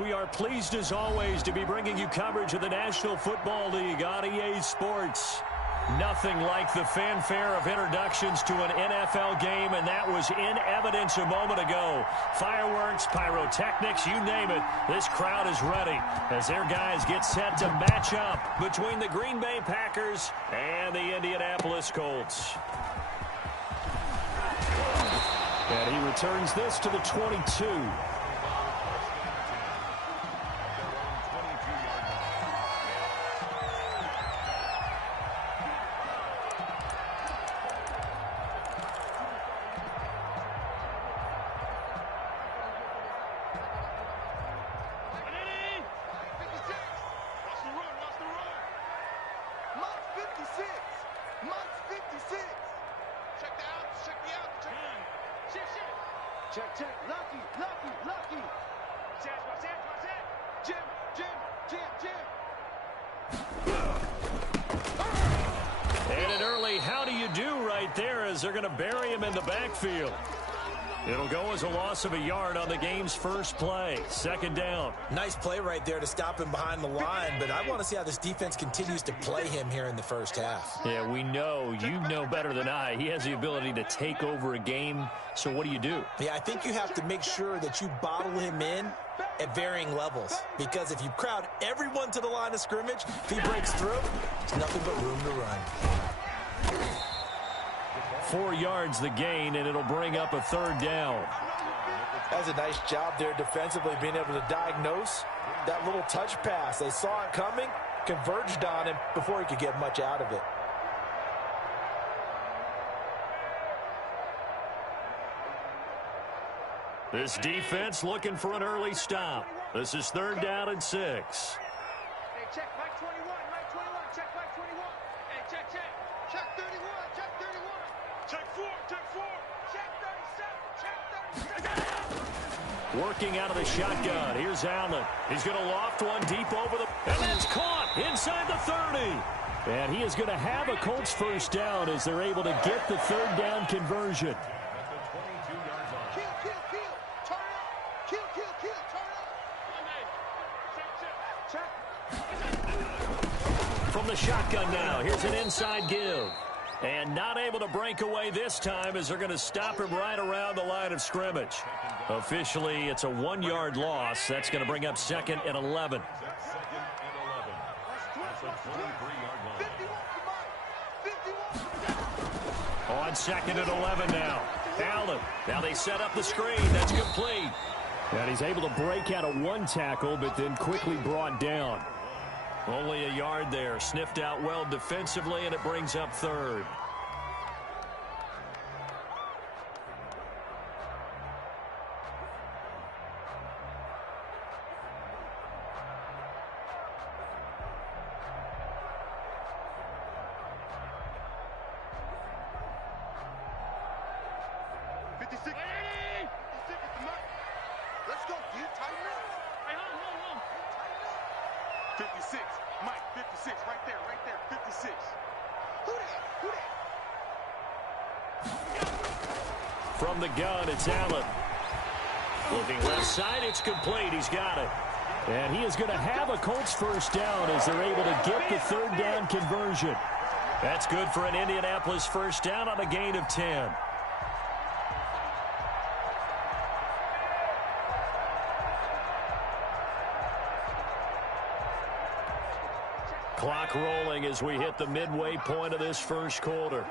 We are pleased as always to be bringing you coverage of the National Football League on EA Sports. Nothing like the fanfare of introductions to an NFL game, and that was in evidence a moment ago. Fireworks, pyrotechnics, you name it, this crowd is ready as their guys get set to match up between the Green Bay Packers and the Indianapolis Colts. And he returns this to the 22. They're going to bury him in the backfield. It'll go as a loss of a yard on the game's first play. Second down. Nice play right there to stop him behind the line, but I want to see how this defense continues to play him here in the first half. Yeah, we know. You know better than I. He has the ability to take over a game, so what do you do? Yeah, I think you have to make sure that you bottle him in at varying levels, because if you crowd everyone to the line of scrimmage, if he breaks through, there's nothing but room to run. 4 yards the gain, and it'll bring up a third down. That's a nice job there defensively, being able to diagnose that little touch pass. They saw it coming, converged on him before he could get much out of it. This defense looking for an early stop. This is 3rd down and 6. Hey, check Mike 21, Mike 21, check Mike 21. Hey, check, check. Check 31, check 31. Check 4, check 4. Check 37, check 37. Working out of the shotgun. Here's Allen. He's going to loft one deep over the... And that's caught inside the 30. And he is going to have a Colts first down as they're able to get the 3rd down conversion. Kill, kill, kill. Turn up. Kill, kill, kill. Turn up. Check, check. From the shotgun now. Here's an inside give. And not able to break away this time as they're going to stop him right around the line of scrimmage. Officially, it's a 1-yard loss. That's going to bring up 2nd and 11. On 2nd and 11 now. Allen. Now they set up the screen. That's complete. And he's able to break out of one tackle, but then quickly brought down. Only a yard there. Sniffed out well defensively, and it brings up 3rd. Let's go, dude. Tighten up. Hey, hold on. 56. Mike, 56. Right there, 56. Who that? From the gun, it's Allen. Looking left side, it's complete. He's got it. And he is going to have a Colts first down as they're able to get the 3rd down conversion. That's good for an Indianapolis first down on a gain of 10. Clock rolling as we hit the midway point of this first quarter.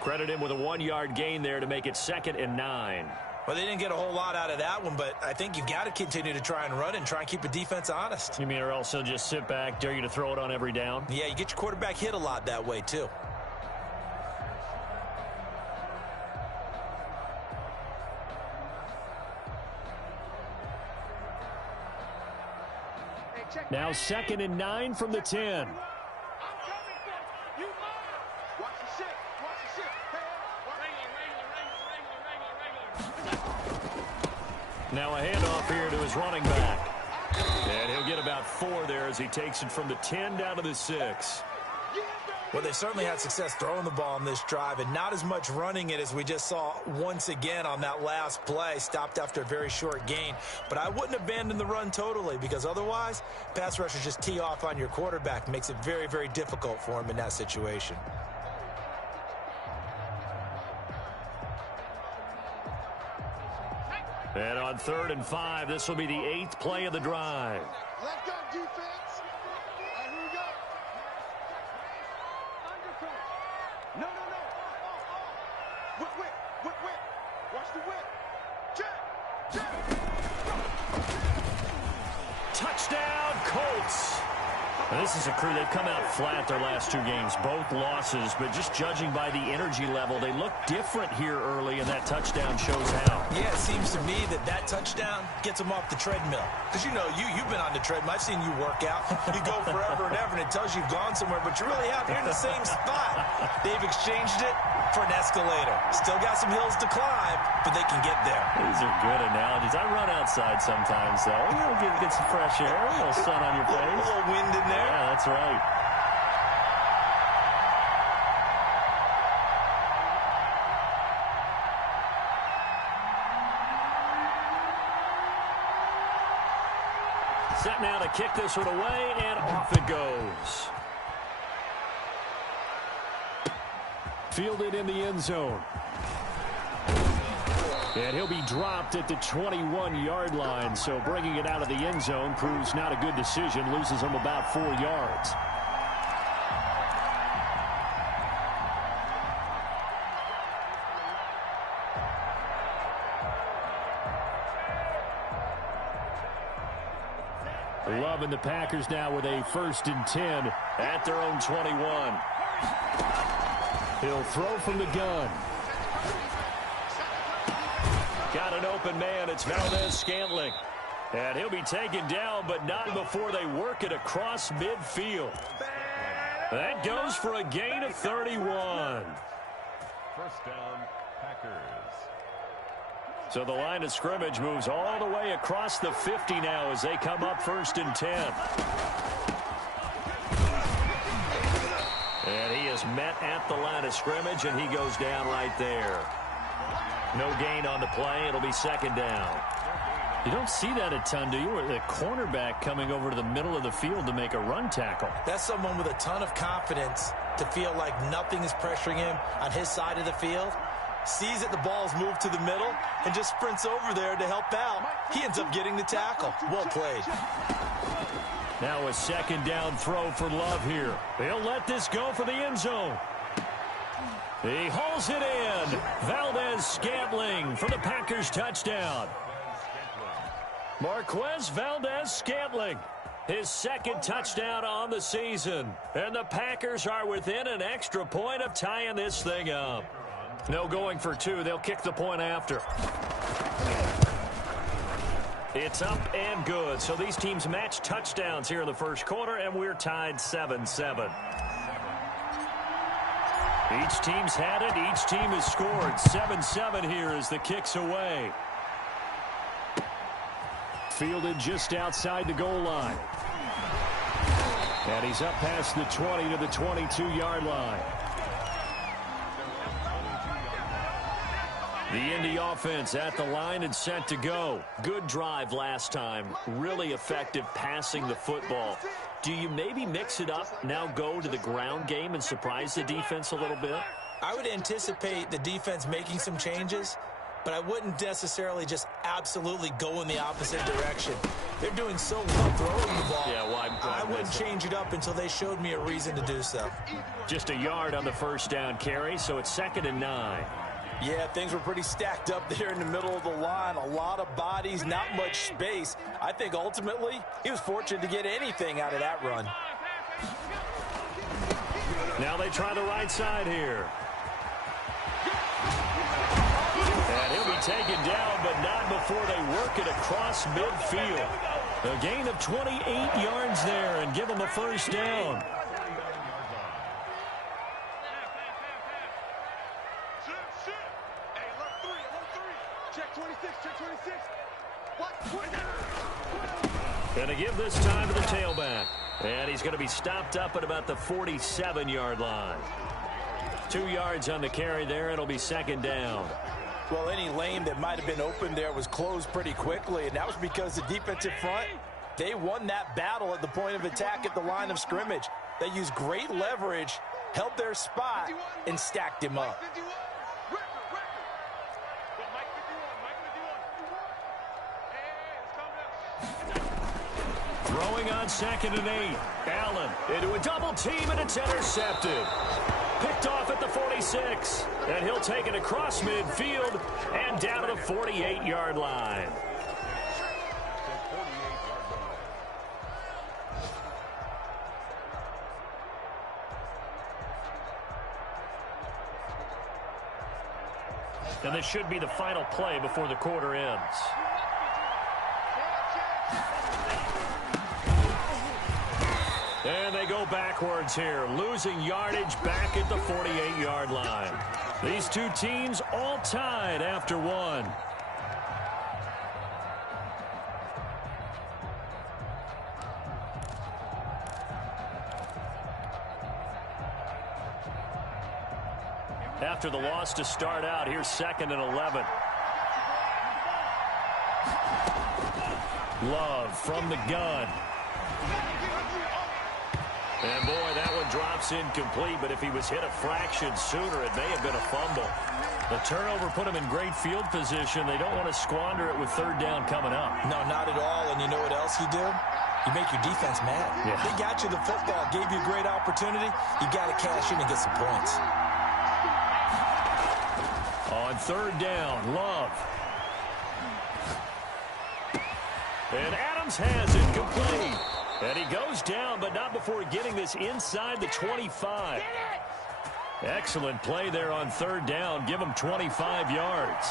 Credit him with a 1-yard gain there to make it 2nd and 9. Well, they didn't get a whole lot out of that one, but I think you've got to continue to try and run and try and keep the defense honest. You mean or else they'll just sit back, dare you to throw it on every down? Yeah, you get your quarterback hit a lot that way, too. Now 2nd and 9 from the 10. Now a handoff here to his running back. And he'll about 4 there as he takes it from the 10 down to the 6. Well, they certainly had success throwing the ball on this drive and not as much running it as we just saw once again on that last play. Stopped after a very short gain. But I wouldn't abandon the run totally because otherwise, pass rushers just tee off on your quarterback. Makes it very, very difficult for him in that situation. And on 3rd and 5, this will be the 8th play of the drive. Let's go, defense. All right, here we go. Undercut. No. Whip. Watch the whip. Check. Touchdown, Colts. Now, this is a crew. They've come out flat their last 2 games, both losses, but just judging by the energy level, they look different here early, and that touchdown shows how. Yeah, it seems to me that touchdown gets them off the treadmill. Because, you've been on the treadmill. I've seen you work out. You go forever and ever, and it tells you you've gone somewhere, but you really have. You're in the same spot. They've exchanged it for an escalator. Still got some hills to climb, but they can get there. These are good analogies. I run outside sometimes, though. Get some fresh air, a little sun on your face. A little wind in there. Yeah, that's right. Set now to kick this one away, and off it goes. Fielded in the end zone. And he'll be dropped at the 21-yard line, so bringing it out of the end zone proves not a good decision, loses him about 4 yards. Loving the Packers now with a 1st and 10 at their own 21. He'll throw from the gun. Got an open man. It's Valdez-Scantling. And he'll be taken down, but not before they work it across midfield. That goes for a gain of 31. 1st down, Packers. So the line of scrimmage moves all the way across the 50 now as they come up 1st and 10. And he is met at the line of scrimmage, and he goes down right there. No gain on the play. It'll be 2nd down. You don't see that a ton, do you? Or the cornerback coming over to the middle of the field to make a run tackle. That's someone with a ton of confidence to feel like nothing is pressuring him on his side of the field. Sees that the ball's moved to the middle and just sprints over there to help out. He ends up getting the tackle. Well played. Now a 2nd down throw for Love here. He'll let this go for the end zone. He hauls it in. Valdez-Scantling for the Packers touchdown. Marquez Valdez-Scantling, his 2nd touchdown on the season. And the Packers are within an extra point of tying this thing up. No going for 2. They'll kick the point after. It's up and good. So these teams match touchdowns here in the 1st quarter, and we're tied 7-7. Each team's had it. Each team has scored. 7-7 here as the kick's away. Fielded just outside the goal line. And he's up past the 20 to the 22-yard line. The Indy offense at the line and set to go. Good drive last time. Really effective passing the football. Do you maybe mix it up, now go to the ground game and surprise the defense a little bit? I would anticipate the defense making some changes, but I wouldn't necessarily just absolutely go in the opposite direction. They're doing so well throwing the ball. Yeah, well, I wouldn't change it up until they showed me a reason to do so. Just a yard on the 1st down carry, so it's 2nd and 9. Yeah, things were pretty stacked up there in the middle of the line. A lot of bodies, not much space. I think ultimately he was fortunate to get anything out of that run. Now they try the right side here. And he'll be taken down, but not before they work it across midfield. A gain of 28 yards there and give them a 1st down. Check 26, check 26. What? Going to give this time to the tailback. And he's going to be stopped up at about the 47-yard line. 2 yards on the carry there. It'll be second down. Well, any lane that might have been open there was closed pretty quickly, and that was because the defensive front, they won that battle at the point of attack at the line of scrimmage. They used great leverage, held their spot, and stacked him up. Throwing on 2nd and 8. Allen into a double team, and it's intercepted. Picked off at the 46. And he'll take it across midfield and down to the 48-yard line. And this should be the final play before the quarter ends. And they go backwards here, losing yardage back at the 48-yard line. These two teams all tied after one. After the loss to start out, here's 2nd and 11. Love from the gun. And, boy, that one drops incomplete, but if he was hit a fraction sooner, it may have been a fumble. The turnover put him in great field position. They don't want to squander it with 3rd down coming up. No, not at all, and you know what else you do? You make your defense mad. Yeah. They got you the football, gave you a great opportunity. You got to cash in and get some points. On 3rd down, Love. And Adams has it complete. And he goes down, but not before getting this inside the 25. Excellent play there on 3rd down. Give him 25 yards.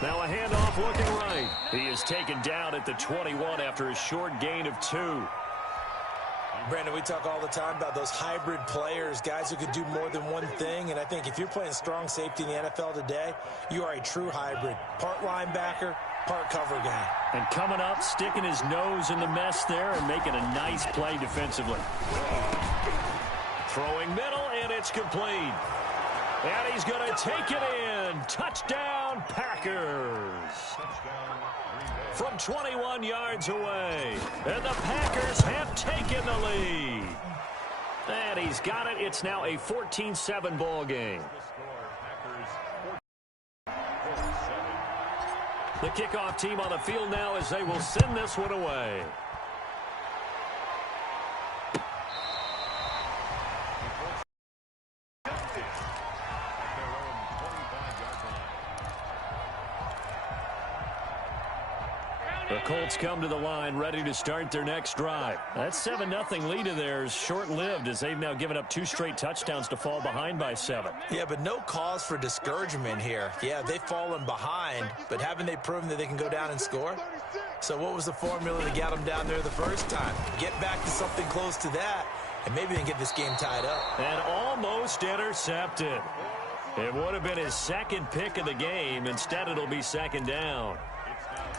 Now a handoff looking right. He is taken down at the 21 after a short gain of 2. Brandon, we talk all the time about those hybrid players, guys who could do more than one thing. And I think if you're playing strong safety in the NFL today, you are a true hybrid. Part linebacker, part cover guy. And coming up, sticking his nose in the mess there and making a nice play defensively. Throwing middle, and it's complete. And he's going to take it in. Touchdown, Packers. From 21 yards away. And the Packers have taken the lead. And he's got it. It's now a 14-7 ball game. The kickoff team on the field now as they will send this one away. The Colts come to the line ready to start their next drive. That 7-0 lead of theirs short-lived as they've now given up 2 straight touchdowns to fall behind by 7. Yeah, but no cause for discouragement here. Yeah, they've fallen behind, but haven't they proven that they can go down and score? So what was the formula that got them down there the first time? Get back to something close to that, and maybe they can get this game tied up. And almost intercepted. It would have been his 2nd pick of the game. Instead, it'll be 2nd down.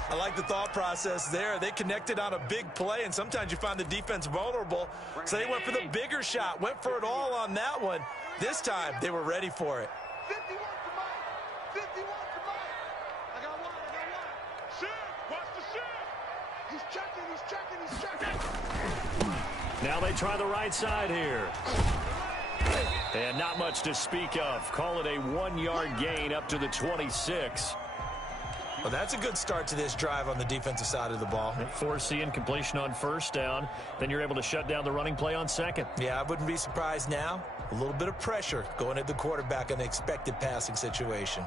I like the thought process there. They connected on a big play, and sometimes you find the defense vulnerable. So they went for the bigger shot, went for it all on that one. This time, they were ready for it. 51 to Mike. 51 to Mike. I got one. Shit. Watch the shit. He's checking. Now they try the right side here. And not much to speak of. Call it a 1-yard gain up to the 26. Well, that's a good start to this drive on the defensive side of the ball. Forcing incompletion on 1st down. Then you're able to shut down the running play on 2nd. Yeah, I wouldn't be surprised now. A little bit of pressure going at the quarterback in an expected passing situation.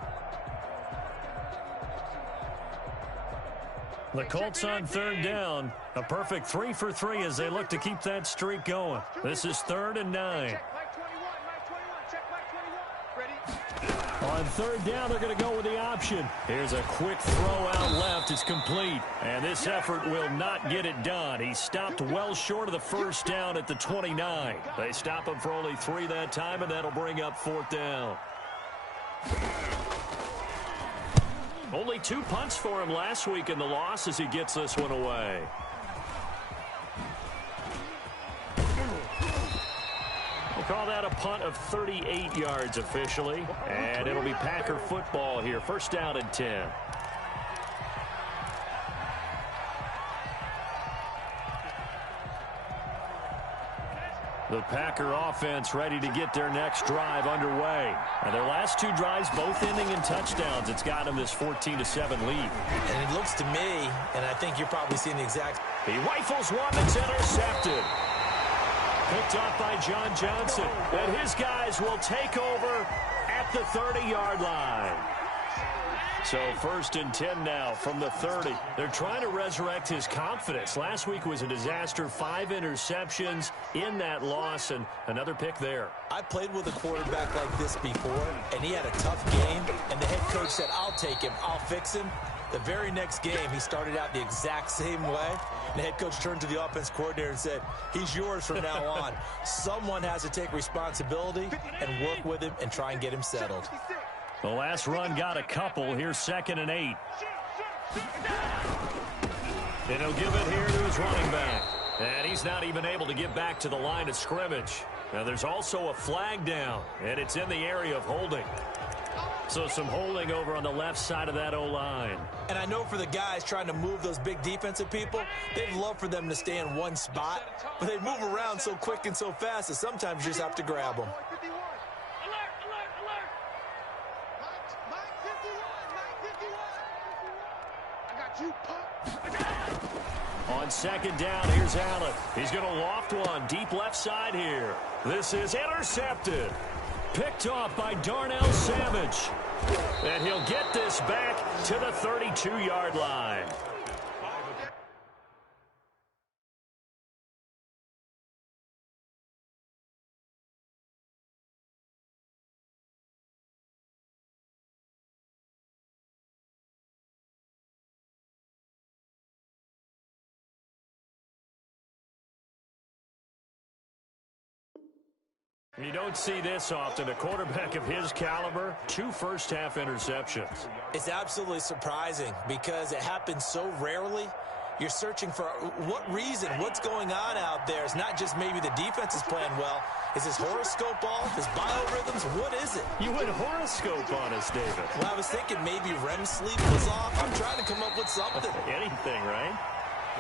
The Colts on 3rd down. A perfect 3 for 3 as they look to keep that streak going. This is 3rd and 9. Check Mike 21. Check Mike 21. Ready? On 3rd down, they're going to go with the option. Here's a quick throw out left. It's complete. And this effort will not get it done. He stopped well short of the 1st down at the 29. They stop him for only 3 that time, and that'll bring up 4th down. Only 2 punts for him last week in the loss as he gets this one away. We'll call that a punt of 38 yards officially. And it'll be Packer football here. First down and 10. The Packer offense ready to get their next drive underway. And their last 2 drives both ending in touchdowns. It's got them this 14-7 lead. And it looks to me, and I think you're probably seeing the exact... He rifles one that's intercepted. Picked up by John Johnson. And his guys will take over at the 30-yard line. So first and 10 now from the 30. They're trying to resurrect his confidence. Last week was a disaster. 5 interceptions in that loss, and another pick there. I played with a quarterback like this before, and he had a tough game, and the head coach said, I'll take him, I'll fix him. The very next game, he started out the exact same way. And the head coach turned to the offense coordinator and said, he's yours from now on. Someone has to take responsibility and work with him and try and get him settled. The last run got a couple. Here's 2nd and 8. And he'll give it here to his running back. And he's not even able to get back to the line of scrimmage. Now there's also a flag down, and it's in the area of holding. So some holding over on the left side of that O-line. And I know for the guys trying to move those big defensive people, they'd love for them to stay in one spot. But they move around so quick and so fast that sometimes you just have to grab them. On 2nd down, here's Allen. He's going to loft one deep left side here. This is intercepted. Picked off by Darnell Savage. And he'll get this back to the 32-yard line. You don't see this often. A quarterback of his caliber, 2 first-half interceptions. It's absolutely surprising because it happens so rarely. You're searching for what reason, what's going on out there. It's not just maybe the defense is playing well. Is his horoscope off? His biorhythms? What is it? You went horoscope on us, David. Well, I was thinking maybe REM sleep was off. I'm trying to come up with something. Anything, right?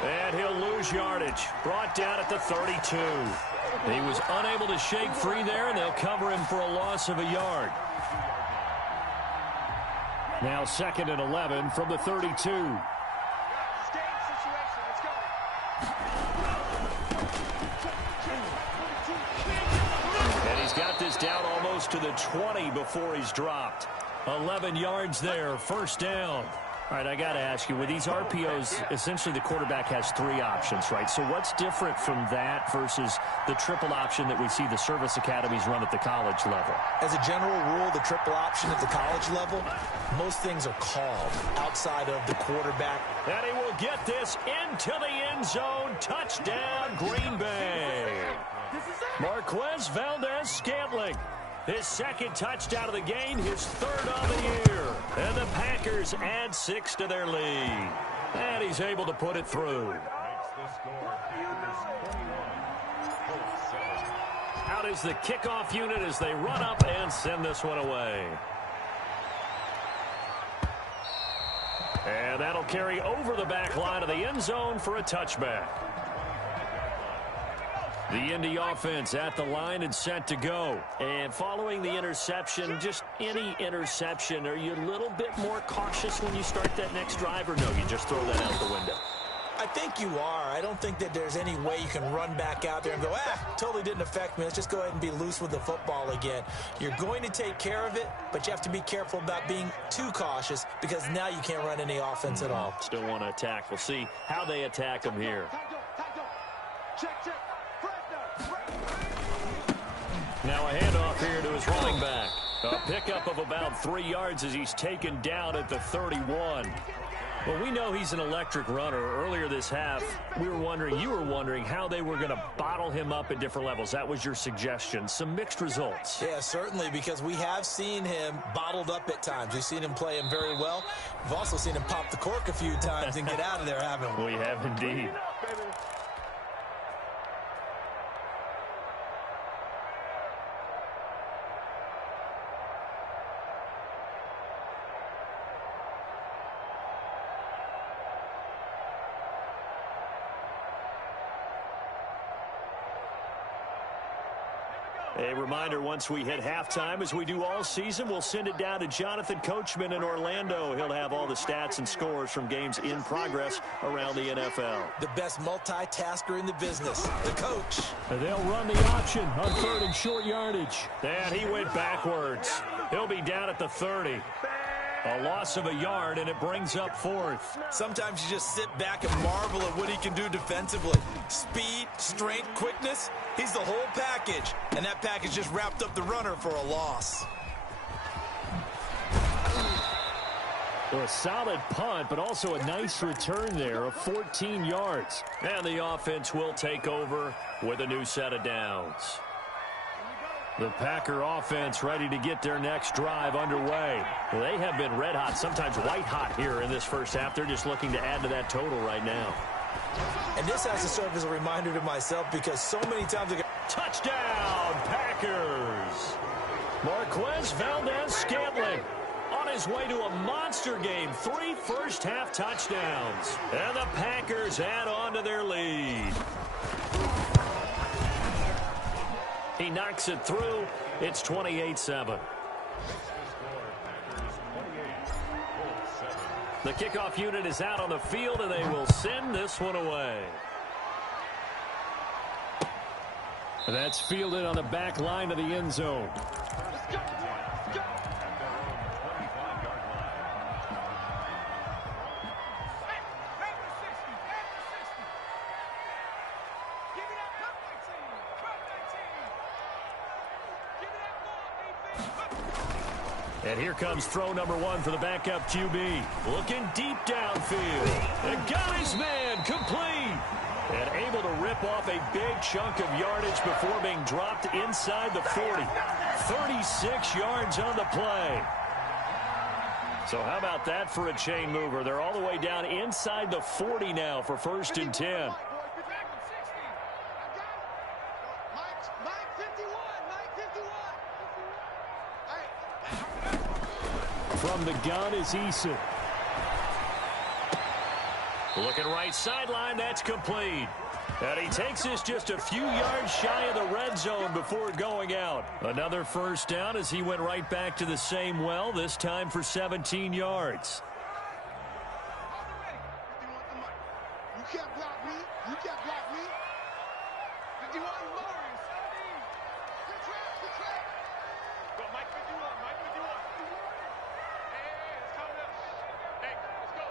And he'll lose yardage. Brought down at the 32. He was unable to shake free there, and they'll cover him for a loss of a yard. Now 2nd and 11 from the 32. And he's got this down almost to the 20 before he's dropped. 11 yards there, first down. All right, I got to ask you, with these RPOs, essentially the quarterback has 3 options, right? So what's different from that versus the triple option that we see the service academies run at the college level? As a general rule, the triple option at the college level, most things are called outside of the quarterback. And he will get this into the end zone. Touchdown, Green Bay. Marquez Valdez-Scantling. His 2nd touchdown of the game, his 3rd of the year. And the Packers add 6 to their lead. And he's able to put it through. Out is the kickoff unit as they run up and send this one away. And that'll carry over the back line of the end zone for a touchback. The Indy offense at the line and set to go. And following the interception, just any interception, are you a little bit more cautious when you start that next drive, or no, you just throw that out the window? I think you are. I don't think that there's any way you can run back out there and go, totally didn't affect me. Let's just go ahead and be loose with the football again. You're going to take care of it, but you have to be careful about being too cautious because now you can't run any offense at all. Still want to attack. We'll see how they attack them here. Now a handoff here to his running back. A pickup of about 3 yards as he's taken down at the 31. Well, we know he's an electric runner. Earlier this half, you were wondering how they were going to bottle him up at different levels. That was your suggestion. Some mixed results. Yeah, certainly, because we have seen him bottled up at times. We've seen him play him very well. We've also seen him pop the cork a few times and get out of there, haven't we? We have indeed. A reminder, once we hit halftime, as we do all season, we'll send it down to Jonathan Coachman in Orlando. He'll have all the stats and scores from games in progress around the NFL. The best multitasker in the business, the coach. They'll run the option on 3rd and short yardage. And he went backwards. He'll be down at the 30. A loss of a yard, and it brings up 4th. Sometimes you just sit back and marvel at what he can do defensively. Speed, strength, quickness. He's the whole package. And that package just wrapped up the runner for a loss. Well, a solid punt, but also a nice return there of 14 yards. And the offense will take over with a new set of downs. The Packer offense ready to get their next drive underway. They have been red hot, sometimes white hot here in this first half. They're just looking to add to that total right now. And this has to serve as a reminder to myself because so many times I get... Touchdown, Packers! Marquez Valdez-Scantling on his way to a monster game. 3 first-half touchdowns. And the Packers add on to their lead. He knocks it through. It's 28-7. The kickoff unit is out on the field, and they will send this one away. That's fielded on the back line of the end zone. Let's go. Let's go. And here comes throw number 1 for the backup QB. Looking deep downfield. And got his man complete. And able to rip off a big chunk of yardage before being dropped inside the 40. 36 yards on the play. So how about that for a chain mover? They're all the way down inside the 40 now for 1st and 10. From the gun is Eason. Looking right sideline, that's complete. And he takes this just a few yards shy of the red zone before going out. Another first down as he went right back to the same well, this time for 17 yards. You can't block me. You can't block me. 51 Morris. Good track. Go, Mike 51. Hey, it's coming up. Hey, let's go.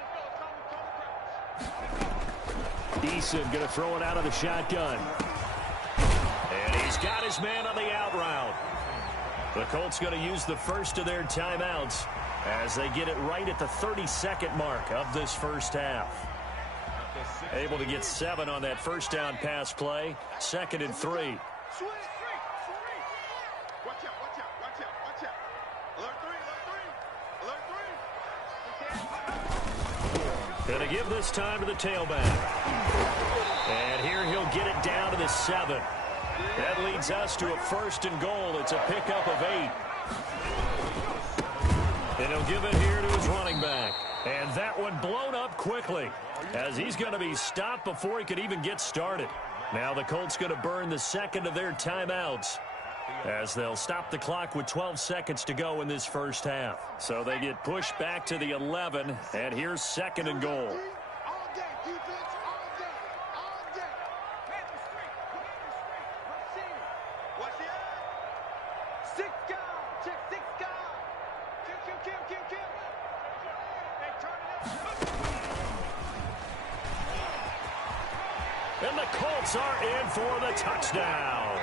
Eason going to throw it out of the shotgun. And he's got his man on the out route. The Colts going to use the first of their timeouts as they get it right at the 32nd mark of this first half. Able to get 7 on that first down pass play. 2nd and 3. Watch out. Alert 3. Going to give this time to the tailback. And here he'll get it down to the 7. That leads us to a 1st and goal. It's a pickup of 8. And he'll give it here to his running back. And that one blown up quickly as he's going to be stopped before he could even get started. Now the Colts going to burn the 2nd of their timeouts as they'll stop the clock with 12 seconds to go in this first half. So they get pushed back to the 11, and here's 2nd and goal. All day, defense, all day. Man the street. Let's see it. Watch it. 6 guard. Check 6 guard. Kill. Hey, turn it up. And the Colts are in for the touchdown.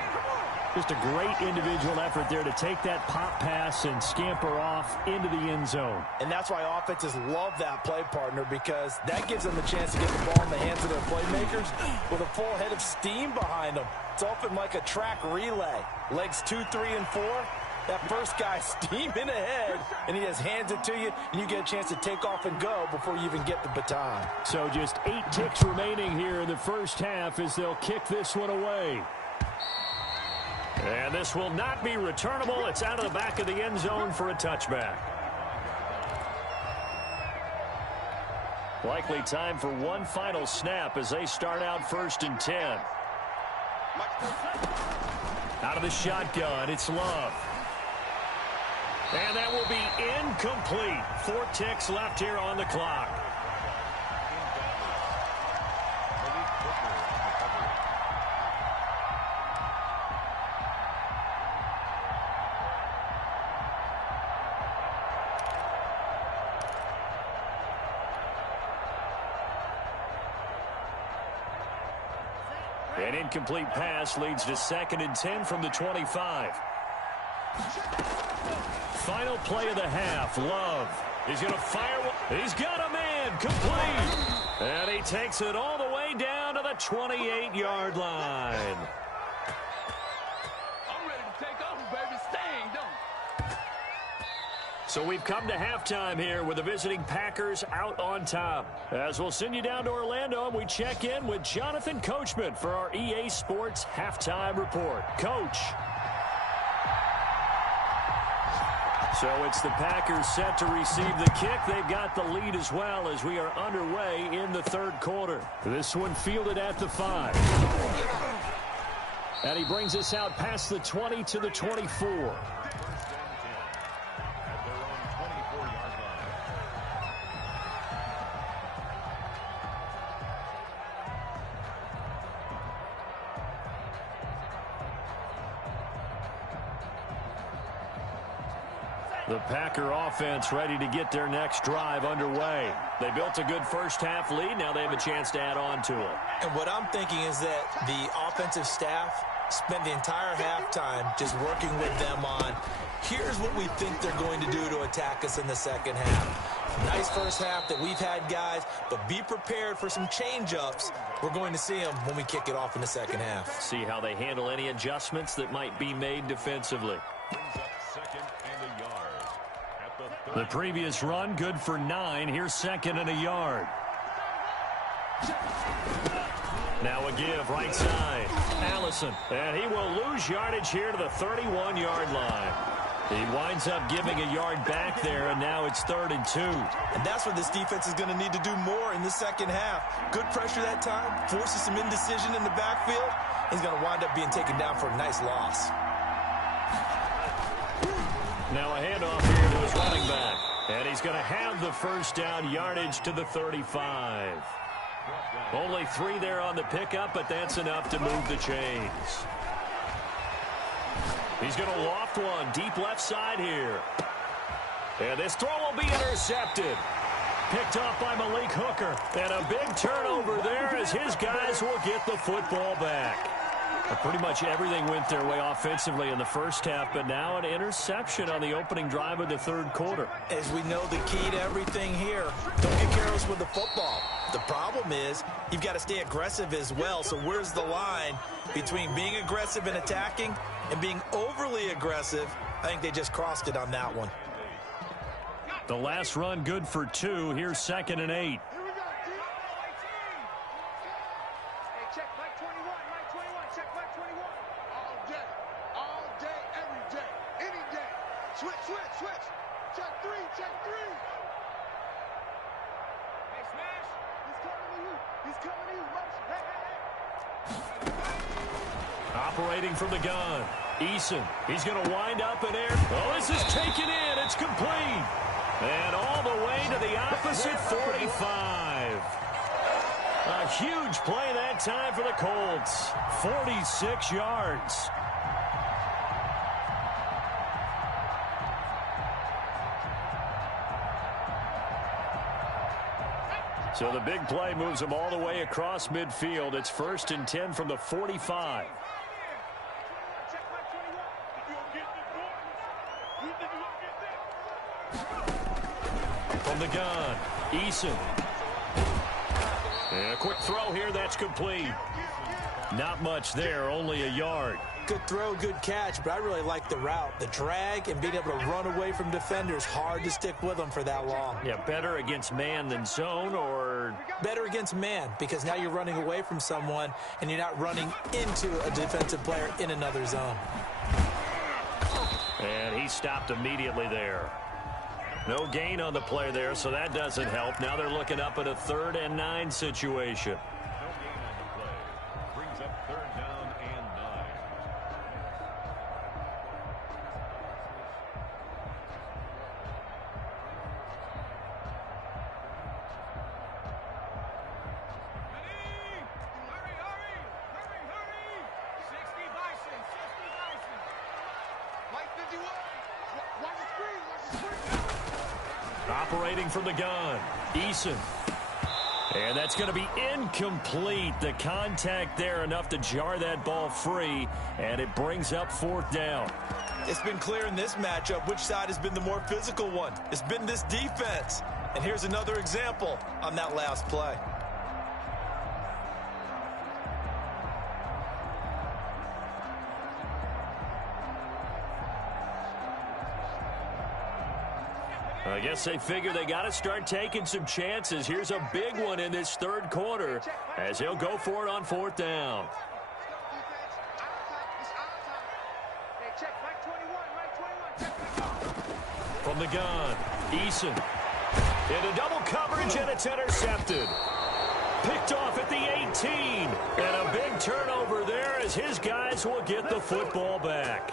Just a great individual effort there to take that pop pass and scamper off into the end zone. And that's why offenses love that play, partner, because that gives them the chance to get the ball in the hands of their playmakers with a full head of steam behind them. It's often like a track relay. Legs 2, 3, and 4. That first guy steaming ahead, and he just hands it to you, and you get a chance to take off and go before you even get the baton. So just 8 ticks remaining here in the first half as they'll kick this one away. And this will not be returnable. It's out of the back of the end zone for a touchback. Likely time for one final snap as they start out 1st and 10. Out of the shotgun, it's Love. And that will be incomplete. 4 ticks left here on the clock. An incomplete pass leads to 2nd and 10 from the 25. Final play of the half. Love. He's going to fire one. He's got a man. Complete. And he takes it all the way down to the 28-yard line. I'm ready to take over, baby. Staying, don't. So we've come to halftime here with the visiting Packers out on top. As we'll send you down to Orlando, and we check in with Jonathan Coachman for our EA Sports Halftime Report. Coach. So it's the Packers set to receive the kick. They've got the lead as well as we are underway in the 3rd quarter. This one fielded at the 5. And he brings us out past the 20 to the 24. The Packer offense ready to get their next drive underway. They built a good first half lead. Now they have a chance to add on to it. And what I'm thinking is that the offensive staff spent the entire halftime just working with them on, here's what we think they're going to do to attack us in the second half. Nice first half that we've had, guys, but be prepared for some change-ups. We're going to see them when we kick it off in the second half. See how they handle any adjustments that might be made defensively. The previous run, good for 9. Here's 2nd and a yard. Now a give, right side. Allison, and he will lose yardage here to the 31-yard line. He winds up giving a yard back there, and now it's 3rd and 2. And that's what this defense is going to need to do more in the second half. Good pressure that time, forces some indecision in the backfield. He's going to wind up being taken down for a nice loss. Now a handoff here to his running back. And he's going to have the first down, yardage to the 35. Only 3 there on the pickup, but that's enough to move the chains. He's going to loft one deep left side here. And this throw will be intercepted. Picked off by Malik Hooker. And a big turnover there as his guys will get the football back. Pretty much everything went their way offensively in the first half, but now an interception on the opening drive of the 3rd quarter. As we know, the key to everything here, don't get careless with the football. The problem is you've got to stay aggressive as well. So where's the line between being aggressive and attacking and being overly aggressive? I think they just crossed it on that one. The last run good for 2. Here's 2nd and 8. Check Mike 21, Mike 21, check Mike 21. All day, every day, any day. Switch. Check 3. Hey, Smash, he's coming to you. Hey. Operating from the gun. Eason, he's going to wind up in air. Oh, this is taken in. It's complete. And all the way to the opposite 45. A huge play that time for the Colts. 46 yards. So the big play moves them all the way across midfield. It's 1st and 10 from the 45. Check Mike From the gun, Eason. And a quick throw here, that's complete. Not much there, only a yard. Good throw, good catch, but I really like the route. The drag and being able to run away from defenders, hard to stick with them for that long. Yeah, better against man than zone, or better against man, because now you're running away from someone and you're not running into a defensive player in another zone. And he stopped immediately there. No gain on the play there, so that doesn't help. Now they're looking up at a 3rd and 9 situation. No gain on the play. Brings up 3rd down and 9. Hurry! 60 Bison, 60 Bison. White 51. Watch the screen. Operating from the gun, Eason. And that's going to be incomplete. The contact there enough to jar that ball free, and it brings up 4th down. It's been clear in this matchup which side has been the more physical one. It's been this defense. And here's another example on that last play. I guess they figure they got to start taking some chances. Here's a big one in this 3rd quarter as he'll go for it on 4th down. From the gun, Eason. Into double coverage, and it's intercepted. Picked off at the 18. And a big turnover there as his guys will get the football back.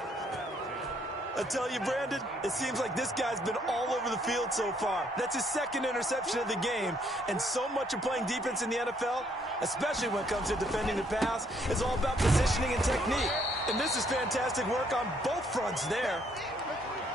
I tell you, Brandon, it seems like this guy's been all over the field so far. That's his 2nd interception of the game. And so much of playing defense in the NFL, especially when it comes to defending the pass, is all about positioning and technique. And this is fantastic work on both fronts there.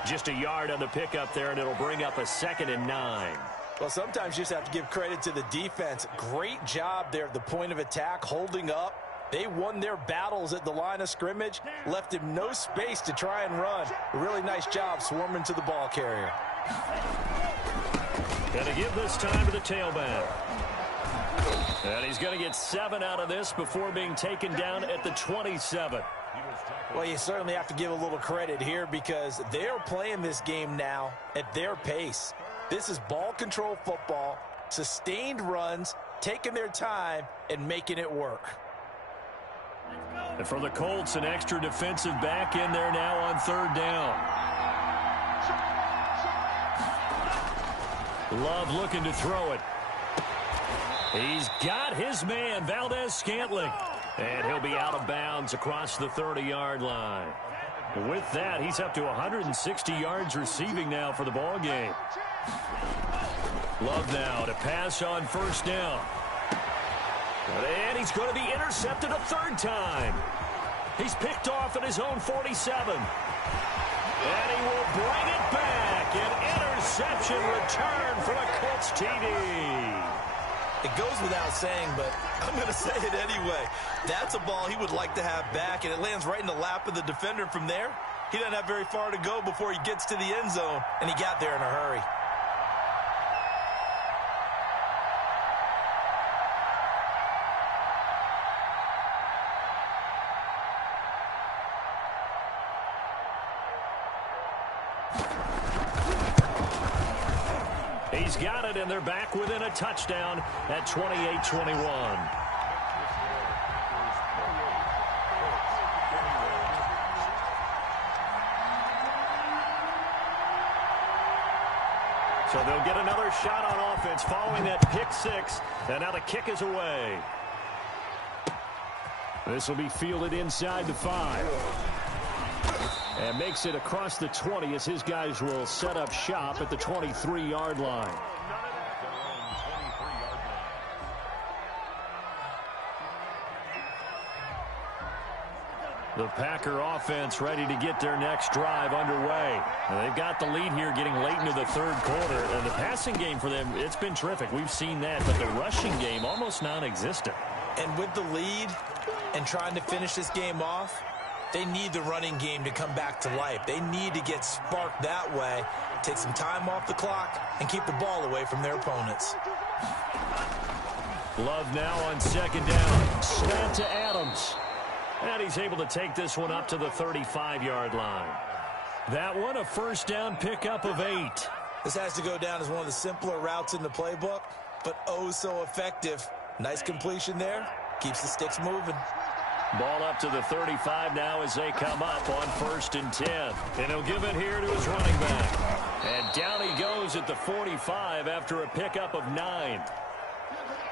Just a yard on the pickup there, and it'll bring up a 2nd and 9. Well, sometimes you just have to give credit to the defense. Great job there at the point of attack, holding up. They won their battles at the line of scrimmage, left him no space to try and run. A really nice job swarming to the ball carrier. Going to give this time to the tailback. And he's going to get 7 out of this before being taken down at the 27. Well, you certainly have to give a little credit here because they're playing this game now at their pace. This is ball control football, sustained runs, taking their time and making it work. And for the Colts, an extra defensive back in there now on 3rd down. Love looking to throw it. He's got his man, Valdez-Scantling. And he'll be out of bounds across the 30-yard line. With that, he's up to 160 yards receiving now for the ball game. Love now to pass on 1st down. And he's going to be intercepted a 3rd time. He's picked off at his own 47. And he will bring it back. An interception return for a Colts TD. It goes without saying, but I'm going to say it anyway. That's a ball he would like to have back, and it lands right in the lap of the defender from there. He doesn't have very far to go before he gets to the end zone, and he got there in a hurry. He's got it, and they're back within a touchdown at 28-21. So they'll get another shot on offense following that pick 6, and now the kick is away. This will be fielded inside the 5. And makes it across the 20 as his guys will set up shop at the 23-yard line. The Packer offense ready to get their next drive underway. And they've got the lead here getting late into the 3rd quarter. And the passing game for them, it's been terrific. We've seen that. But the rushing game, almost non-existent. And with the lead and trying to finish this game off, They need the running game to come back to life. They need to get sparked that way, take some time off the clock, and keep the ball away from their opponents. Love now on second down. Snap to Adams. And he's able to take this one up to the 35-yard line. That one, a first down pickup of 8. This has to go down as one of the simpler routes in the playbook, but oh so effective. Nice completion there. Keeps the sticks moving. Ball up to the 35 now as they come up on 1st and 10. And he'll give it here to his running back. And down he goes at the 45 after a pickup of 9.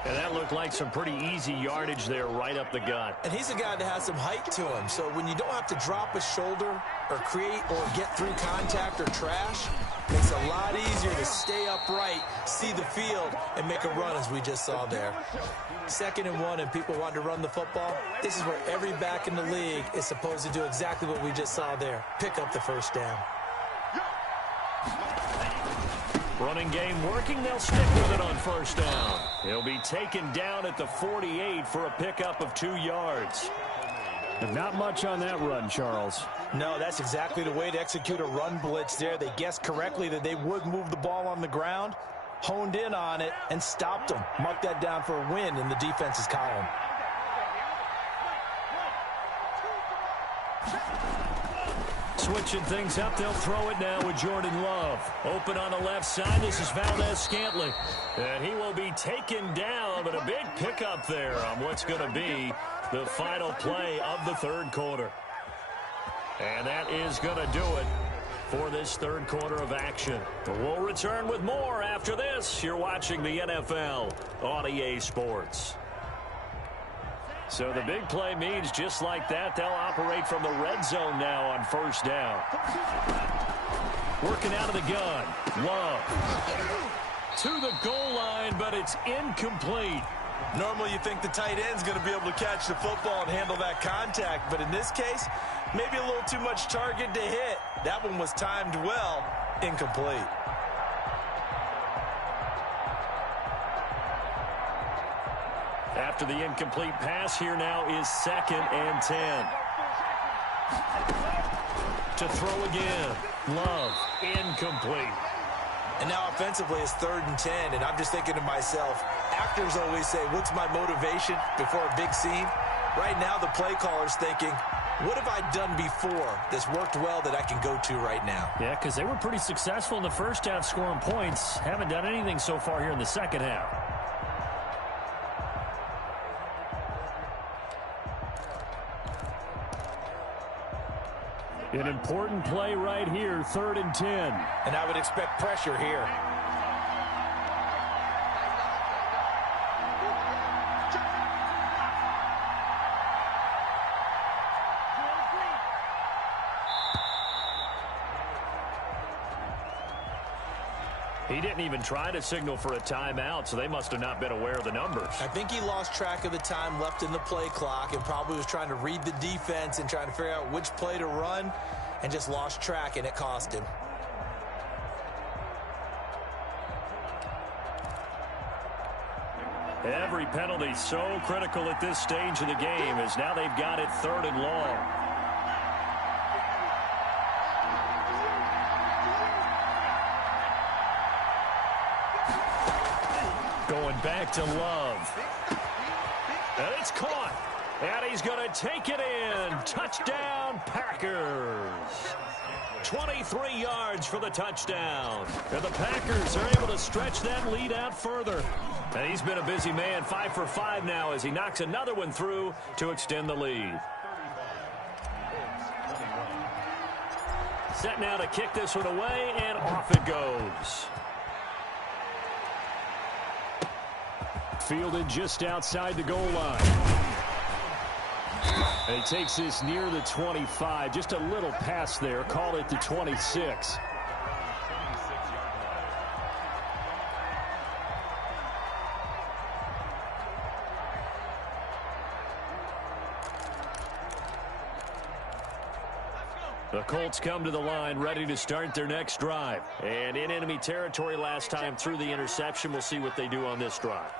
And that looked like some pretty easy yardage there right up the gut. And he's a guy that has some height to him. So when you don't have to drop a shoulder or create or get through contact or trash, it makes it a lot easier to stay upright, see the field, and make a run as we just saw there. 2nd and 1 and people want to run the football. This is where every back in the league is supposed to do exactly what we just saw there. Pick up the first down. Running game working. They'll stick with it on 1st down. He'll be taken down at the 48 for a pickup of 2 yards. Not much on that run, Charles. No, that's exactly the way to execute a run blitz there. They guessed correctly that they would move the ball on the ground, honed in on it, and stopped them. Mark that down for a win in the defense's column. Switching things up, they'll throw it now with Jordan Love. Open on the left side, this is Valdez-Scantling. And he will be taken down, but a big pickup there on what's going to be the final play of the 3rd quarter. And that is going to do it for this 3rd quarter of action. We'll return with more after this. You're watching the NFL on EA Sports. So the big play means just like that, they'll operate from the red zone now on 1st down. Working out of the gun. Love. To the goal line, but it's incomplete. Normally you think the tight end's going to be able to catch the football and handle that contact, but in this case, maybe a little too much target to hit. That one was timed well. Incomplete. After the incomplete pass, here now is 2nd and 10. To throw again. Love. Incomplete. And now offensively it's 3rd and 10, and I'm just thinking to myself, actors always say, what's my motivation before a big scene? Right now the play caller's thinking, what have I done before that's worked well that I can go to right now? Yeah, because they were pretty successful in the first half scoring points. Haven't done anything so far here in the second half. An important play right here, 3rd and 10. And I would expect pressure here. He didn't even try to signal for a timeout, so they must have not been aware of the numbers. I think he lost track of the time left in the play clock and probably was trying to read the defense and trying to figure out which play to run and just lost track, and it cost him. Every penalty so critical at this stage of the game as now they've got it 3rd and long. Going back to Love. And it's caught. And he's going to take it in. Touchdown, Packers. 23 yards for the touchdown. And the Packers are able to stretch that lead out further. And he's been a busy man, 5 for 5 now as he knocks another one through to extend the lead. Set now to kick this one away, and off it goes. Fielded just outside the goal line. And he takes this near the 25. Just a little pass there. Call it the 26. The Colts come to the line ready to start their next drive. And in enemy territory last time through the interception. We'll see what they do on this drive.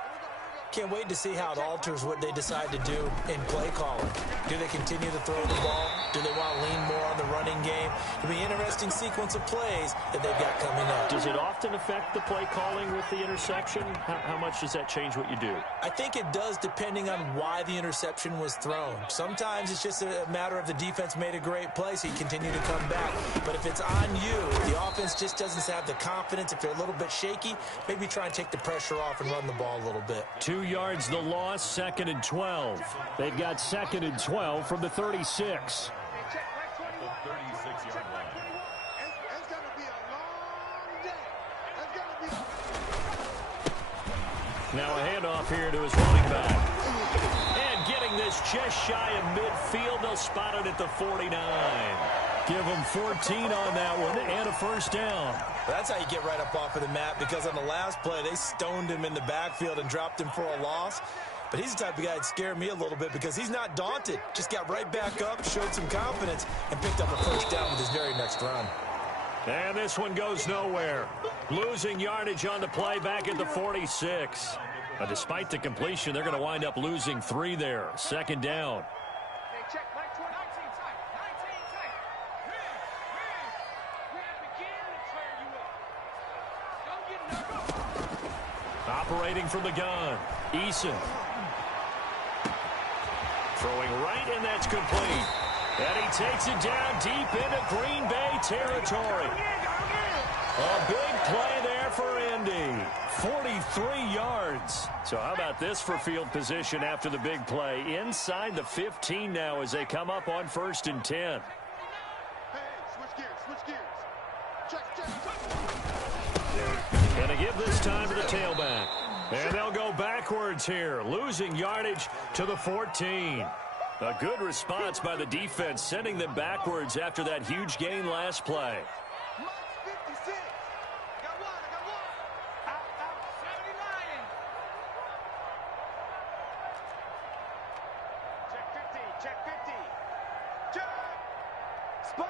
Can't wait to see how it alters what they decide to do in play calling. Do they continue to throw the ball? Do they want to lean more on the running game? It'll be an interesting sequence of plays that they've got coming up. Does it often affect the play calling with the interception? How much does that change what you do? I think it does, depending on why the interception was thrown. Sometimes it's just a matter of the defense made a great play, so you continue to come back. But if it's on you, if the offense just doesn't have the confidence, if they're a little bit shaky, maybe try and take the pressure off and run the ball a little bit. 2 yards the loss, 2nd and 12. They've got 2nd and 12 from the 36. The 36-yard line. It's going to be a long day. It's going to be. Now a handoff here to his running back. And getting this just shy of midfield. They'll spot it at the 49. Give them 14 on that one and a first down. That's how you get right up off of the mat, because on the last play, they stoned him in the backfield and dropped him for a loss. But he's the type of guy that scared me a little bit because he's not daunted. Just got right back up, showed some confidence, and picked up a first down with his very next run. And this one goes nowhere. Losing yardage on the play back at the 46. Despite the completion, they're going to wind up losing 3 there. 2nd down. Hey, check, Mike 20. 19 tight. 19 tight. We have began to turn you up. Don't get nervous. Operating from the gun. Eason. Throwing right, and that's complete. And he takes it down deep into Green Bay territory. A big play there for Indy. 43 yards. So how about this for field position after the big play? Inside the 15 now as they come up on 1st and 10. Hey, switch gears, switch gears. Check. Going to give this time to the tailback. And they'll go backwards here, losing yardage to the 14. A good response by the defense, sending them backwards after that huge gain last play. Mike 56. I got one. Out, 79. Check 50. Check. Sponge.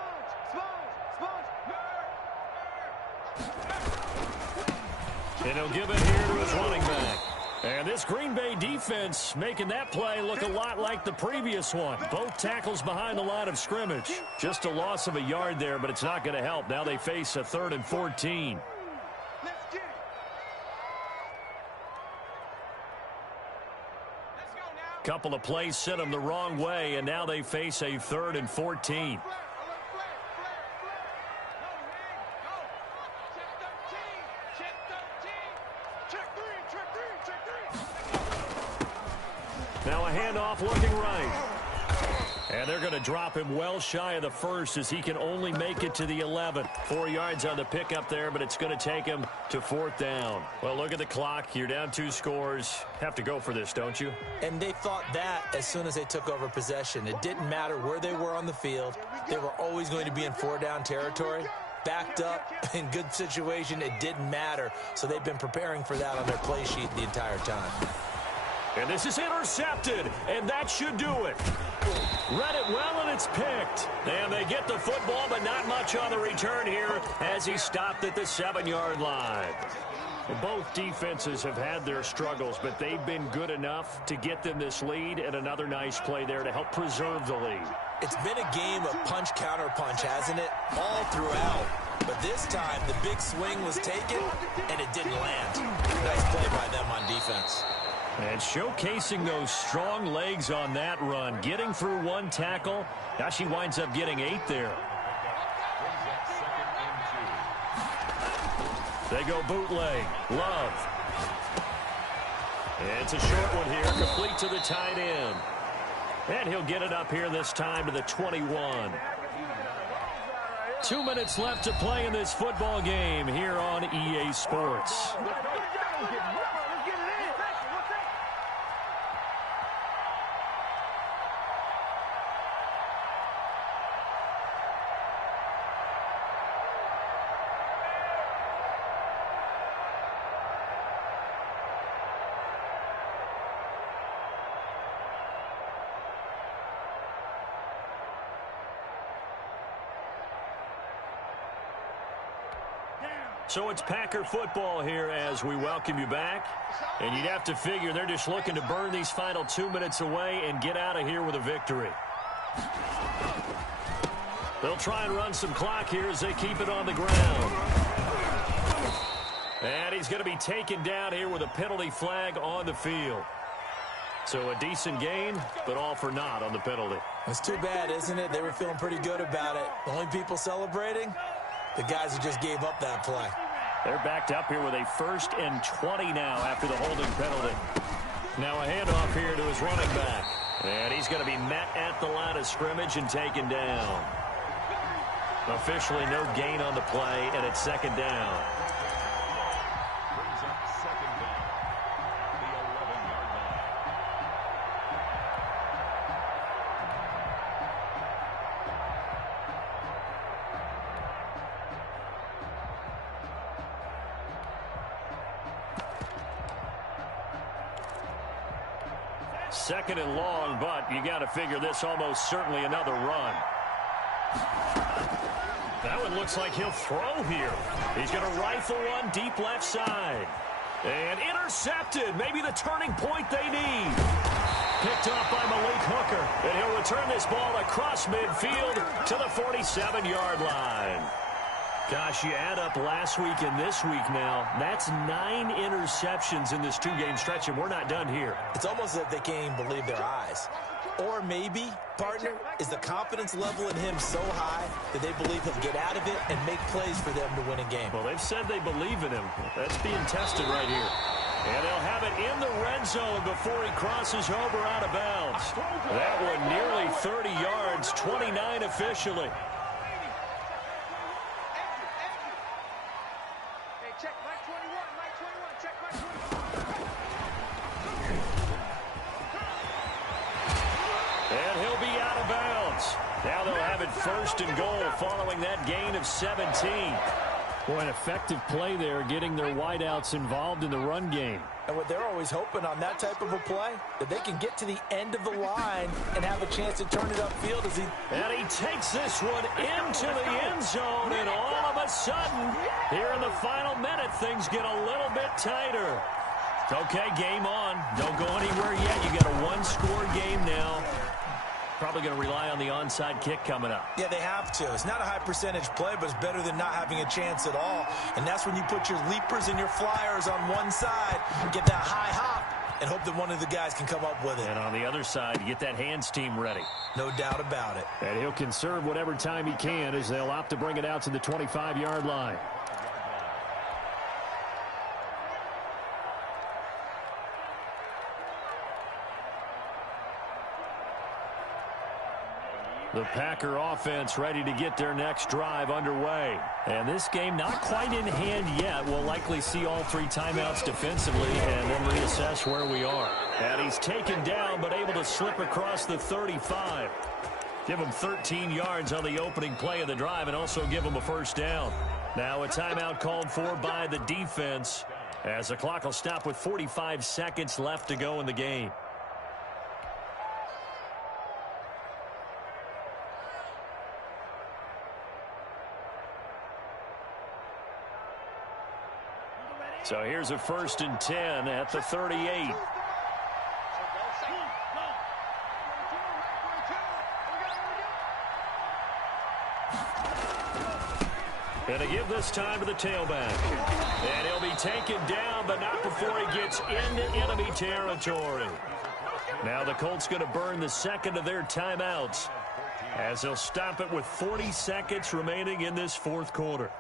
And he'll give it here to his running back. And this Green Bay defense making that play look a lot like the previous one. Both tackles behind the line of scrimmage. Just a loss of a yard there, but it's not going to help. Now they face a 3rd and 14. Let's get it. Let's go now. Couple of plays sent them the wrong way, and now they face a 3rd and 14. Flare. Go. Check 13. Check 3. Now a handoff looking right. And they're going to drop him well shy of the 1st as he can only make it to the 11th. 4 yards on the pickup there, but it's going to take him to 4th down. Well, look at the clock. You're down 2 scores. Have to go for this, don't you? And they thought that as soon as they took over possession. It didn't matter where they were on the field. They were always going to be in 4-down territory. Backed up, in good situation, it didn't matter. So they've been preparing for that on their play sheet the entire time. And this is intercepted, and that should do it. Read it well, and it's picked. And they get the football, but not much on the return here as he stopped at the 7-yard line. Well, both defenses have had their struggles, but they've been good enough to get them this lead, and another nice play there to help preserve the lead. It's been a game of punch-counter-punch, hasn't it? All throughout. But this time, the big swing was taken, and it didn't land. Nice play by them on defense. And showcasing those strong legs on that run. Getting through 1 tackle. Now she winds up getting 8 there. They go bootleg. Love. And it's a short one here. Complete to the tight end. And he'll get it up here this time to the 21. 2 minutes left to play in this football game here on EA Sports. So it's Packer football here as we welcome you back. And you'd have to figure they're just looking to burn these final 2 minutes away and get out of here with a victory. They'll try and run some clock here as they keep it on the ground. And he's going to be taken down here with a penalty flag on the field. So a decent gain, but all for naught on the penalty. It's too bad, isn't it? They were feeling pretty good about it. The only people celebrating, the guys who just gave up that play. They're backed up here with a 1st and 20 now after the holding penalty. Now a handoff here to his running back. And he's going to be met at the line of scrimmage and taken down. Officially no gain on the play, and it's 2nd down. Brings up 2nd down. The 11-yard line. Second and long, but you got to figure this almost certainly another run. That one looks like he'll throw here. He's going to rifle one deep left side. And intercepted. Maybe the turning point they need. Picked off by Malik Hooker. And he'll return this ball across midfield to the 47-yard line. Gosh, you add up last week and this week now. That's 9 interceptions in this 2-game stretch, and we're not done here. It's almost as if they can't even believe their eyes. Or maybe, partner, is the confidence level in him so high that they believe he'll get out of it and make plays for them to win a game. Well, they've said they believe in him. That's being tested right here. And they'll have it in the red zone before he crosses over out of bounds. That one nearly 30 yards, 29 officially. Check Mike 21, Mike 21, check Mike 21. And he'll be out of bounds. Now they'll have it 1st and goal following that gain of 17. Boy, an effective play there, getting their wideouts involved in the run game. And what they're always hoping on that type of a play, that they can get to the end of the line and have a chance to turn it upfield as he... And he takes this one into the end zone, and all of a sudden, here in the final minute, things get a little bit tighter. Okay, game on. Don't go anywhere yet. You got a 1-score game now. Probably going to rely on the onside kick coming up. Yeah, they have to. It's not a high percentage play, but it's better than not having a chance at all. And that's when you put your leapers and your flyers on one side, get that high hop, and hope that one of the guys can come up with it. And on the other side, you get that hands team ready. No doubt about it. And he'll conserve whatever time he can as they'll opt to bring it out to the 25-yard line. The Packer offense ready to get their next drive underway. And this game not quite in hand yet. We'll likely see all 3 timeouts defensively and then reassess where we are. And he's taken down but able to slip across the 35. Give him 13 yards on the opening play of the drive and also give him a 1st down. Now a timeout called for by the defense as the clock will stop with 45 seconds left to go in the game. So here's a 1st and 10 at the 38. And to give this time to the tailback. And he'll be taken down, but not before he gets into enemy territory. Now the Colts going to burn the 2nd of their timeouts as they'll stop it with 40 seconds remaining in this 4th quarter.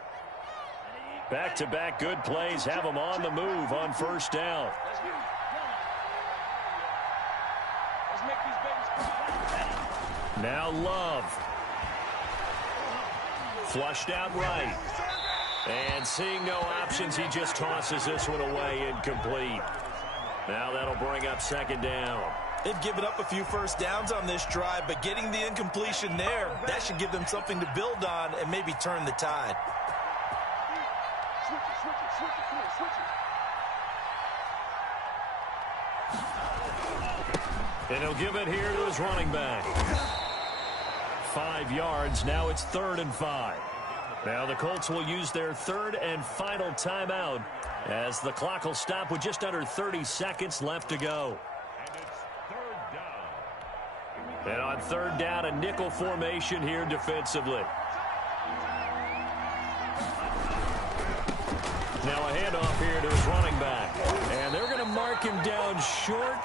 Back-to-back good plays have them on the move on 1st down. Now Love. Flushed out right. And seeing no options, he just tosses this one away incomplete. Now that'll bring up 2nd down. They've given up a few 1st downs on this drive, but getting the incompletion there, that should give them something to build on and maybe turn the tide. And he'll give it here to his running back. 5 yards. Now it's 3rd and 5. Now the Colts will use their third and final timeout as the clock will stop with just under 30 seconds left to go. And it's third down. And on third down, a nickel formation here defensively. Now a handoff here to his running back. And they're going to mark him down short,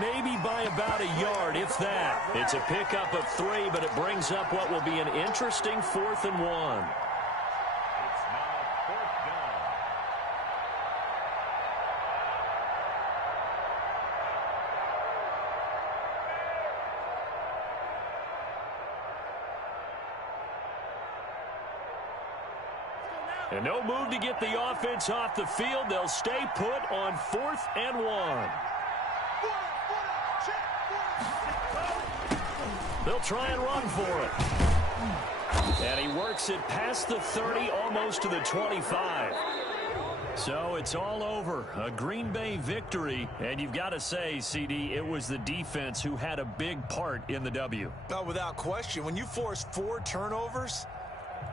maybe by about a yard, if that. It's a pickup of 3, but it brings up what will be an interesting 4th and 1. It's now fourth down. And no move to get the offense off the field. They'll stay put on 4th and 1. They'll try and run for it. And he works it past the 30, almost to the 25. So it's all over. A Green Bay victory. And you've got to say, CD, it was the defense who had a big part in the W. No, without question. When you force 4 turnovers,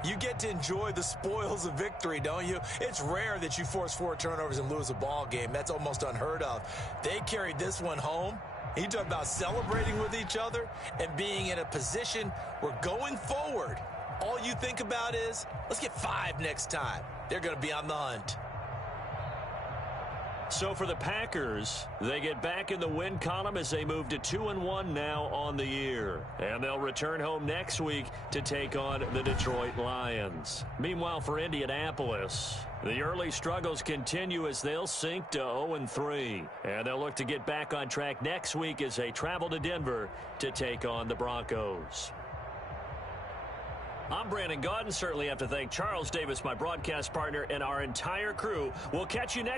you get to enjoy the spoils of victory, don't you? It's rare that you force 4 turnovers and lose a ball game. That's almost unheard of. They carried this one home. You talk about celebrating with each other and being in a position where going forward, all you think about is, let's get 5 next time. They're going to be on the hunt. So for the Packers, they get back in the win column as they move to 2-1 now on the year. And they'll return home next week to take on the Detroit Lions. Meanwhile, for Indianapolis, the early struggles continue as they'll sink to 0-3. And they'll look to get back on track next week as they travel to Denver to take on the Broncos. I'm Brandon Gaudin. Certainly have to thank Charles Davis, my broadcast partner, and our entire crew. We'll catch you next